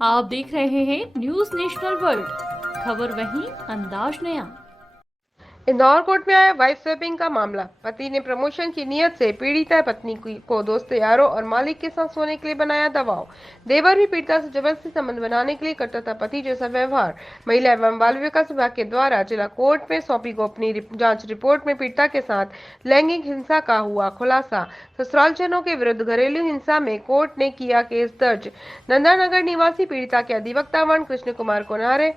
आप देख रहे हैं न्यूज नेशनल वर्ल्ड, खबर वहीं अंदाज नया। इंदौर कोर्ट में आया वाइफ स्वैपिंग का मामला। पति ने प्रमोशन की नीयत से पीड़िता पत्नी को दोस्त यारों और मालिक के साथ सोने के लिए बनाया दबाव। देवर भी पीड़िता से जबरदस्ती संबंध बनाने के लिए करता था पति जैसा व्यवहार। महिला एवं बाल विकास विभाग के द्वारा जिला कोर्ट में सौंपी गोपनीय जांच रिपोर्ट में पीड़िता के साथ लैंगिक हिंसा का हुआ खुलासा। ससुरालजनों के विरुद्ध घरेलू हिंसा में कोर्ट ने किया केस दर्ज। नंदानगर निवासी पीड़िता के अधिवक्ता one Krishna Kumar Konare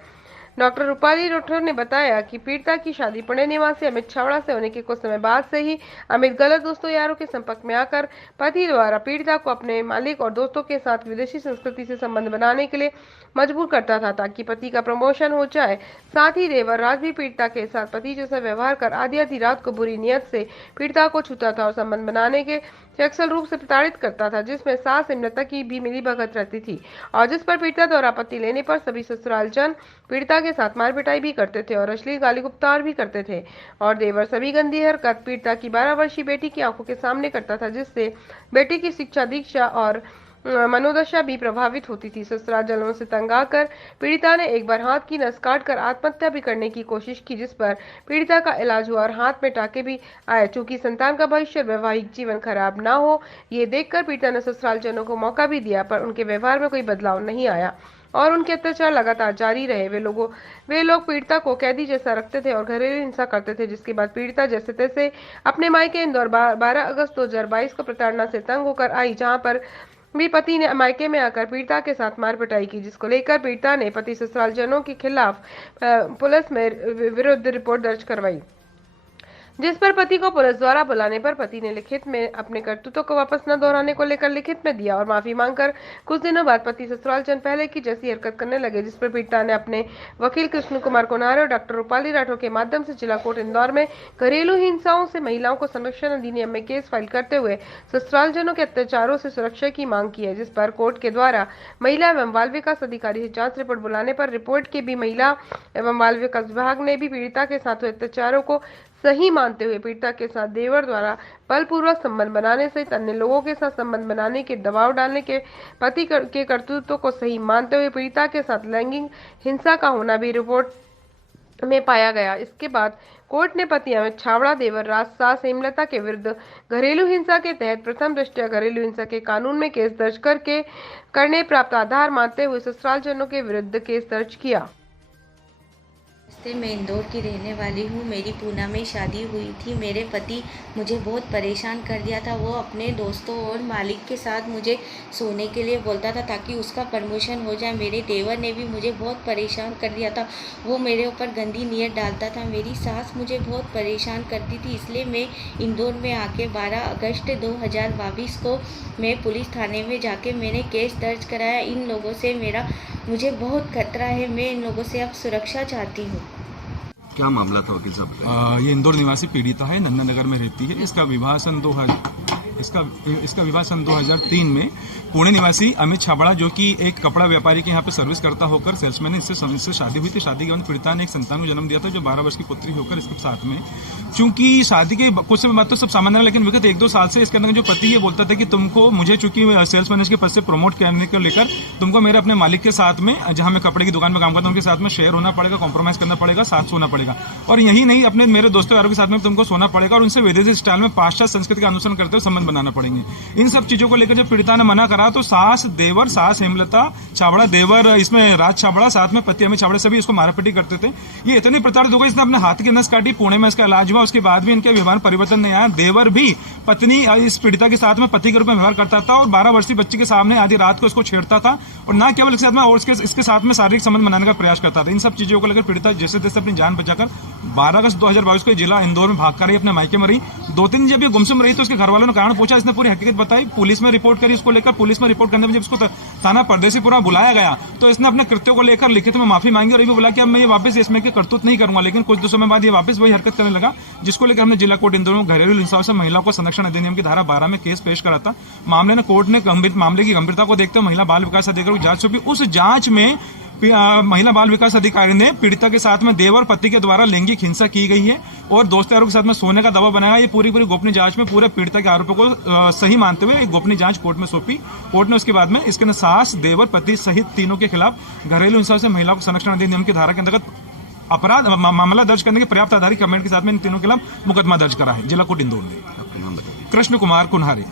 doctor Rupali Rathore ने बताया कि पीड़िता की शादी पुणे निवासी अमित छावड़ा से होने के कुछ समय बाद से ही अमित गलत दोस्तों यारों के संपर्क में आकर पति द्वारा पीड़िता को अपने मालिक और दोस्तों के साथ विदेशी संस्कृति से संबंध बनाने के लिए मजबूर करता था ताकि पति का प्रमोशन हो जाए। साथ ही देवर राज भी पीड़िता के साथ पति जैसा व्यवहार कर आधी रात को बुरी नीयत से पीड़िता को छूता था और संबंध बनाने के सेक्सुअल रूप से प्रताड़ित करता था, जिसमें सास हिमलता की भी मिलीभगत रहती थी और जिस पर पीड़िता द्वारा आपत्ति लेने पर सभी ससुरालजन पीड़िता के साथ मार पिटाई भी करते थे और अश्लील गाली गुप्तार भी करते थे। और देवर सभी गंदी हरकत पीड़िता की 12 वर्षीय बेटी की आंखों के सामने करता था, जिससे बेटी की शिक्षा दीक्षा और मनोदशा भी प्रभावित होती थी। ससुराल जलों से तंग आकर पीड़िता ने एक बार हाथ की नस काटकर आत्महत्या भी करने की कोशिश की, जिस पर पीड़िता का इलाज हुआ और हाथ में टाके भी आए। चूंकि संतान का भविष्य वैवाहिक जीवन खराब ना हो, ये देखकर पीड़िता ने ससुराल जनों को मौका भी दिया, पर उनके व्यवहार में कोई बदलाव नहीं आया और उनके अत्याचार लगातार जारी रहे। वे लोग पीड़िता को कैदी जैसा रखते थे और घरेलू हिंसा करते थे, जिसके बाद पीड़िता जैसे तैसे अपने मायके इंदौर 12 अगस्त 2022 को प्रताड़ना से तंग होकर आई, जहां पर भी पति ने मायके में आकर पीड़िता के साथ मार पिटाई की, जिसको लेकर पीड़िता ने पति ससुरालजनों के खिलाफ पुलिस में विरुद्ध रिपोर्ट दर्ज करवाई, जिस पर पति को पुलिस द्वारा बुलाने पर पति ने लिखित में अपने करतूतों को वापस न दोहराने को लेकर लिखित में दिया और माफी मांगकर कुछ दिनों बाद पति ससुरालजन पहले की जैसी हरकत करने लगे, जिस पर पीड़िता ने अपने वकील कृष्ण कुमार कोनारे और डॉक्टर रूपाली राठौर के माध्यम से जिला कोर्ट इंदौर में घरेलू हिंसाओं से महिलाओं को संरक्षण अधिनियम में केस फाइल करते हुए ससुरालजनों के अत्याचारों से सुरक्षा की मांग की है, जिस पर कोर्ट के द्वारा महिला एवं बाल विकास अधिकारी से जांच रिपोर्ट बुलाने पर रिपोर्ट के भी महिला एवं बाल विकास विभाग ने भी पीड़िता के साथ हुए अत्याचारों को सही मानते हुए पीड़िता के साथ देवर द्वारा बलपूर्वक संबंध बनाने सहित अन्य लोगों के साथ संबंध बनाने के दबाव डालने के पति के करतूतों को सही मानते हुए पीड़िता के साथ लैंगिक हिंसा का होना भी रिपोर्ट में पाया गया। इसके बाद कोर्ट ने पति अमित छावड़ा देवर राज सास हेमलता के विरुद्ध घरेलू हिंसा के तहत प्रथम दृष्टया घरेलू हिंसा के कानून में केस दर्ज करने प्राप्त आधार मानते हुए ससुरालजनों के विरुद्ध केस दर्ज किया। मैं इंदौर की रहने वाली हूँ। मेरी पूना में शादी हुई थी। मेरे पति मुझे बहुत परेशान कर दिया था। वो अपने दोस्तों और मालिक के साथ मुझे सोने के लिए बोलता था ताकि उसका प्रमोशन हो जाए। मेरे देवर ने भी मुझे बहुत परेशान कर दिया था। वो मेरे ऊपर गंदी नीयत डालता था। मेरी सास मुझे बहुत परेशान करती थी, इसलिए मैं इंदौर में आके 12 अगस्त 2022 को मैं पुलिस थाने में जाके मैंने केस दर्ज कराया। इन लोगों से मुझे बहुत खतरा है। मैं इन लोगों से अब सुरक्षा चाहती हूँ। क्या मामला था वकील साहब? ये इंदौर निवासी पीड़िता है, नंदानगर में रहती है। इसका विवाह सन 2003 में पुणे निवासी अमित छाबड़ा, जो कि एक कपड़ा व्यापारी के यहाँ पे सर्विस करता होकर सेल्समैन है, इससे शादी हुई थी। शादी के बाद पीड़िता ने एक संतान को जन्म दिया था, जो 12 वर्ष की पुत्री होकर इसके साथ में, चूंकि शादी के कुछ समय बाद तो सब सामान्य है, लेकिन विगत 1-2 साल से इसके अंदर जो पति ये बोलता था कि तुमको मुझे चूंकि सेल्स मैनेजर के पद से प्रमोट करने को लेकर तुमको मेरे अपने मालिक के साथ में, जहां मैं कपड़े की दुकान में काम करता हूं, उनके साथ में शेयर होना पड़ेगा, कॉम्प्रोमाइज करना पड़ेगा, साथ सोना पड़ेगा। और यही नहीं, अपने मेरे दोस्तों यारों के साथ में तुमको सोना पड़ेगा और उनसे विदेशी स्टाइल में पाश्चात्य संस्कृति का अनुसरण करते हुए संबंध बनाना पड़ेंगे। इन सब चीजों को लेकर जब पीड़िता ने मना करा तो सास हेमलता छाबड़ा, देवर इसमें राज छाबड़ा, साथ में पति अमित छाबड़ा, सभी इसको मारापिटी करते थे। ये इतने प्रताड़ित हो गए, इसने अपने हाथ की नस काटी। पुणे में इसका इलाज हुआ, उसके बाद भी इनके व्यवहार परिवर्तन नहीं आया। देवर भी पत्नी इस पीड़िता के साथ में पति के रूप में व्यवहार करता था और 12 वर्षीय बच्ची के सामने आधी रात को उसको छेड़ता था और न केवल इसके साथ में और इसके साथ में शारीरिक संबंध बनाने का प्रयास करता था। इन सब चीजों को लेकर पीड़िता जैसे तैसे अपनी जान बचाकर 12 अगस्त 2022 को जिला इंदौर में भाग कर रही, अपने मायके में रही। 2-3 जब ये गुमसुम रही तो उसके घर वालों ने कारण पूछा, इसने पूरी हकीकत बताई, पुलिस में रिपोर्ट करी। उसको लेकर पुलिस में रिपोर्ट करने में जब इसको थाना परदेसीपुरा बुलाया गया तो इसने अपने कृत्यों को लेकर लिखित में माफी मांगी और ये भी बोला कि अब मैं ये वापस इसमें के करतूत नहीं करूंगा। लेकिन कुछ समय बाद ये वापस वही हरकत करने लगा, जिसको लेकर हमने जिला कोर्ट इंदौर में घरेलू हिंसा से महिलाओं को संरक्षण अधिनियम की धारा 12 में केस पेश करा था। मामले ने कोर्ट ने मामले की गंभीरता को देखते हुए महिला बाल विकास अधिकारी की जांच सौंपी। उस जांच में महिला बाल विकास अधिकारी ने पीड़िता के साथ में देवर पति के द्वारा लैंगिक हिंसा की गई है और दोस्त यारों के साथ में सोने का दबाव बनाया। ये पूरी गोपनीय जांच में पूरे पीड़िता के आरोपों को सही मानते हुए एक गोपनीय जांच कोर्ट में सौंपी। कोर्ट ने उसके बाद में इसके सास, देवर, पति सहित तीनों के खिलाफ घरेलू हिंसा से महिला को संरक्षण अधिनियम की धारा के अंतर्गत अपराध मामला दर्ज करने के पर्याप्त आधारित कमेंट के साथ में इन तीनों के खिलाफ मुकदमा दर्ज करा है जिला कोर्ट इंदौर ने। आपका नाम बताइए। कृष्ण कुमार कुन्हारे।